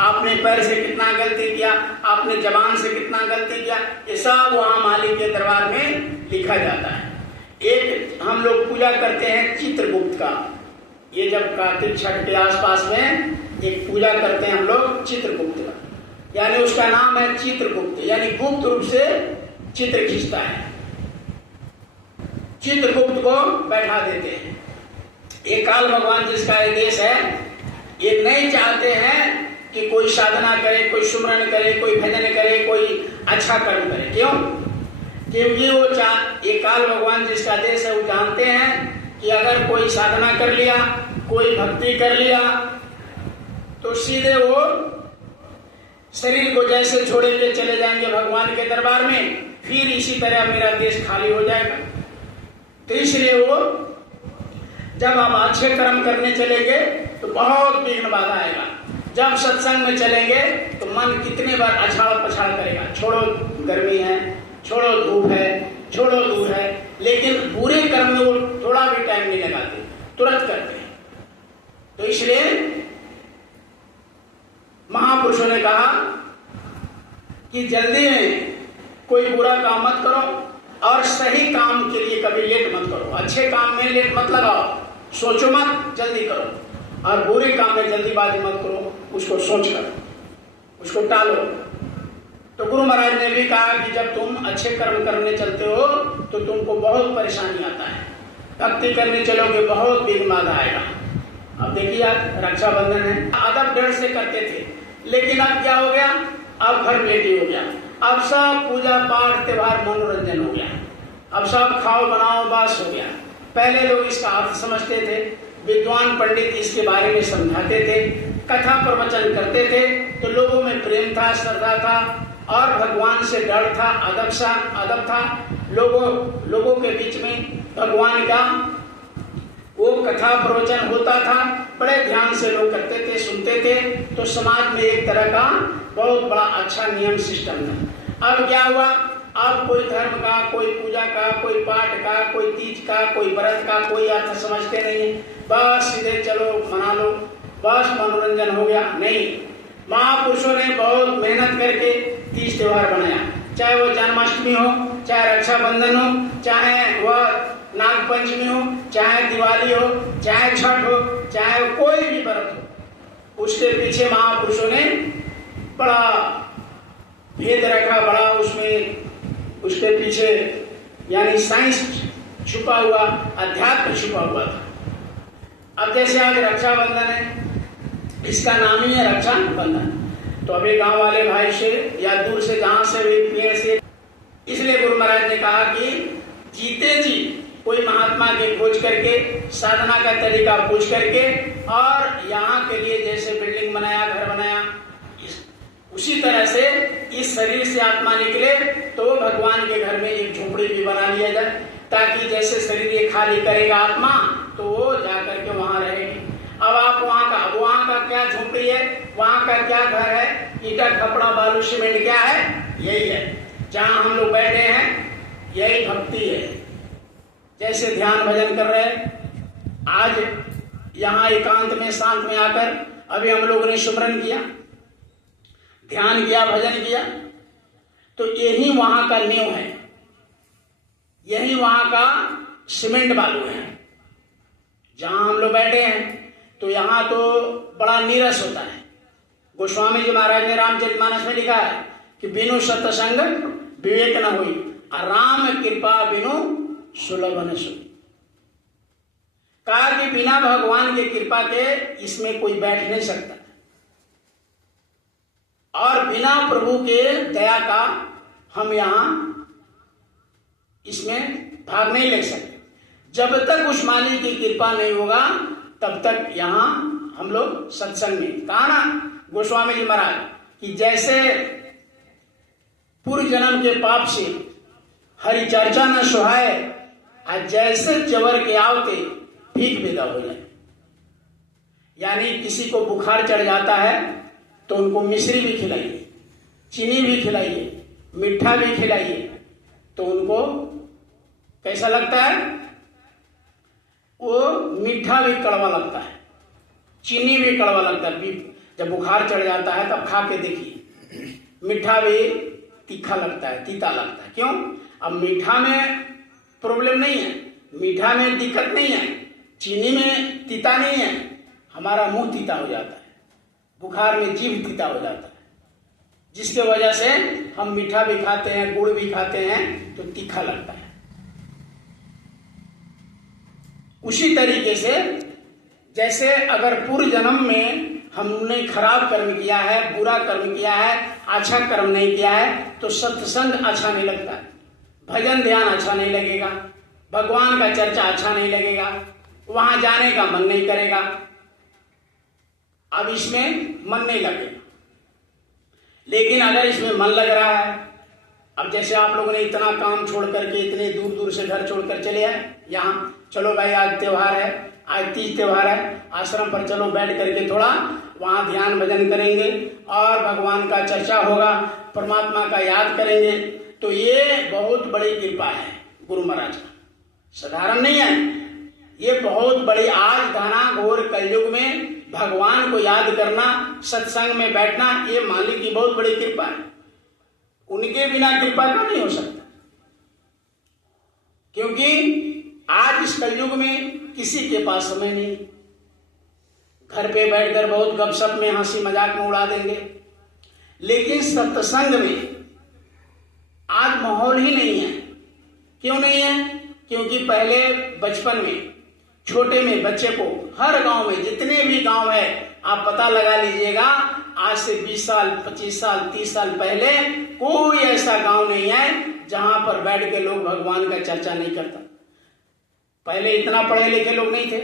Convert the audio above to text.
आपने पैर से कितना गलती किया, आपने जबान से कितना गलती किया, ये सब वहां मालिक के दरबार में लिखा जाता है। एक हम लोग पूजा करते हैं चित्रगुप्त का, ये जब कार्तिक छठ के आसपास में एक पूजा करते हैं हम लोग चित्रगुप्त का, यानी उसका नाम है चित्रगुप्त, यानी गुप्त रूप से चित्र खींचता है, चित्रगुप्त को बैठा देते हैं। ये काल भगवान जिसका ये देश है, ये नहीं चाहते हैं कि कोई साधना करे, कोई सुमरन करे, कोई भजन करे, कोई अच्छा कर्म करे। क्यों? क्योंकि वो ये काल भगवान जिसका देश है, वो जानते हैं कि अगर कोई साधना कर लिया, कोई भक्ति कर लिया, तो सीधे वो शरीर को जैसे छोड़े के चले जाएंगे भगवान के दरबार में, फिर इसी तरह मेरा देश खाली हो जाएगा। तो इसलिए वो जब आप अच्छे कर्म करने चलेंगे तो बहुत विघ्न बाधा आएगा। जब सत्संग में चलेंगे तो मन कितने बार अछाड़ पछाड़ करेगा, छोड़ो गर्मी है, छोड़ो धूप है, छोड़ो दूर है, लेकिन बुरे कर्म में वो थोड़ा भी टाइम नहीं लगाते, तुरंत करते हैं। तो इसलिए महापुरुषों ने कहा कि जल्दी में कोई बुरा काम मत करो और सही काम के लिए कभी लेट मत करो। अच्छे काम में लेट मत लगाओ, सोचो मत, जल्दी करो, और बुरे काम में जल्दीबाजी मत करो, उसको सोच कर उसको टालो। तो गुरु महाराज ने भी कहा कि जब तुम अच्छे कर्म करने चलते हो तो तुमको बहुत परेशानी आता है, भक्ति करने चलोगे बहुत विघ्न बाधा आएगा। अब देखिए आप, रक्षाबंधन है, आदब डेढ़ से करते थे, लेकिन अब क्या हो गया, अब घर बेटी हो गया, अब सब पूजा पाठ त्योहार मनोरंजन हो गया, अब सब खाओ बनाओ बस हो गया। पहले लोग इसका अर्थ समझते थे, विद्वान पंडित इसके बारे में समझाते थे, कथा प्रवचन करते थे, तो लोगों में प्रेम था, श्रद्धा था और भगवान से डर था, अदब था। लोगों के बीच में भगवान का वो कथा प्रवचन होता था, बड़े ध्यान से लोग करते थे, सुनते थे, तो समाज में एक तरह का बहुत बड़ा अच्छा नियम सिस्टम था। अब क्या हुआ, अब कोई धर्म का, कोई पूजा का, कोई पाठ का, कोई तीज का, कोई व्रत का कोई अर्थ समझते नहीं है, बस सीधे चलो मना लो, बस मनोरंजन हो गया। नहीं, महापुरुषों ने बहुत मेहनत करके तीज त्योहार बनाया, चाहे वो जन्माष्टमी हो, चाहे रक्षाबंधन हो, चाहे वह नाग पंचमी हो, चाहे दिवाली हो, चाहे छठ हो, चाहे कोई भी व्रत हो, उसके पीछे महापुरुषों ने बड़ा भेद रखा, बड़ा उसमें उसके पीछे यानी साइंस छुपा हुआ, अध्यात्म छुपा हुआ था। अब जैसे आज रक्षाबंधन है, इसका नाम ही है रक्षा बंधन, तो अभी गांव वाले भाई से या दूर से जहां से भी पेड़ से, इसलिए गुरु महाराज ने कहा कि जीते जी कोई महात्मा की खोज करके, साधना का तरीका पूछ करके, और यहाँ के लिए जैसे बिल्डिंग बनाया, घर बनाया, उसी तरह से इस शरीर से आत्मा निकले तो भगवान के घर में एक झोपड़ी भी बना लिया जाए, ताकि जैसे शरीर ये खाली करेगा आत्मा तो वो जाकर के वहां रहेगी। अब आप वहां का क्या झोपड़ी है, वहां का क्या घर है, ईटा कपड़ा बालू सीमेंट क्या है, यही है जहां हम लोग बैठे हैं, यही भक्ति है। जैसे ध्यान भजन कर रहे हैं, आज यहाँ एकांत में शांत में आकर अभी हम लोगों ने सुमरन किया, ध्यान किया, भजन किया, तो यही वहां का नींव है, यही वहां का सीमेंट बालू है जहां हम लोग बैठे हैं। तो यहाँ तो बड़ा नीरस होता है। गोस्वामी जी महाराज ने रामचरितमानस में लिखा है कि बिनु सत्संग विवेक न हुई, राम कृपा बिनु सुलभ न सुई। कहा कि बिना भगवान की कृपा के इसमें कोई बैठ नहीं सकता, और बिना प्रभु के दया का हम यहां इसमें भाग नहीं ले सकते। जब तक उस मालिक की कृपा नहीं होगा तब तक यहां हम लोग सत्संग में। कहा ना गोस्वामी जी महाराज कि जैसे पूर्व जन्म के पाप से हरि चर्चा न सुहाए, आज जैसे चवर के आवते भीख विदा हो जाए। यानी किसी को बुखार चढ़ जाता है तो उनको मिश्री भी खिलाइए, चीनी भी खिलाइए, मीठा भी खिलाइए, तो उनको कैसा लगता है, वो मीठा भी कड़वा लगता है, चीनी भी कड़वा लगता है, जब बुखार चढ़ जाता है तब खा के देखिए, मीठा भी तीखा लगता है, तीता लगता है। क्यों? अब मीठा में प्रॉब्लम नहीं है, मीठा में दिक्कत नहीं है, चीनी में तीता नहीं है, हमारा मुंह तीता हो जाता है, बुखार में जीभ तीता हो जाता है, जिसके वजह से हम मीठा भी खाते हैं, गुड़ भी खाते हैं तो तीखा लगता है। उसी तरीके से जैसे अगर पूर्व जन्म में हमने खराब कर्म किया है, बुरा कर्म किया है, अच्छा कर्म नहीं किया है, तो सत्संग अच्छा नहीं लगता है, भजन ध्यान अच्छा नहीं लगेगा, भगवान का चर्चा अच्छा नहीं लगेगा, वहां जाने का मन नहीं करेगा। अब इसमें मन नहीं लगेगा। लेकिन अगर इसमें मन लग रहा है, अब जैसे आप लोगों ने इतना काम छोड़ करके इतने दूर दूर से घर छोड़कर चले आए यहाँ, चलो भाई आज त्योहार है, आज तीज त्योहार है, आश्रम पर चलो बैठ करके थोड़ा वहाँ ध्यान भजन करेंगे और भगवान का चर्चा होगा, परमात्मा का याद करेंगे, तो ये बहुत बड़ी कृपा है गुरु महाराज का, साधारण नहीं है। ये बहुत बड़ी, आज घना घोर कलयुग में भगवान को याद करना, सत्संग में बैठना, ये मालिक की बहुत बड़ी कृपा है। उनके बिना कृपा का नहीं हो सकता, क्योंकि आज इस कलयुग में किसी के पास समय नहीं, घर पे बैठकर बहुत गपशप में हंसी मजाक में उड़ा देंगे, लेकिन सत्संग में आज माहौल ही नहीं है। क्यों नहीं है? क्योंकि पहले बचपन में छोटे में बच्चे को हर गांव में, जितने भी गांव है आप पता लगा लीजिएगा, आज से 20 साल 25 साल 30 साल पहले कोई ऐसा गांव नहीं है जहां पर बैठ के लोग भगवान का चर्चा नहीं करता। पहले इतना पढ़े लिखे लोग नहीं थे,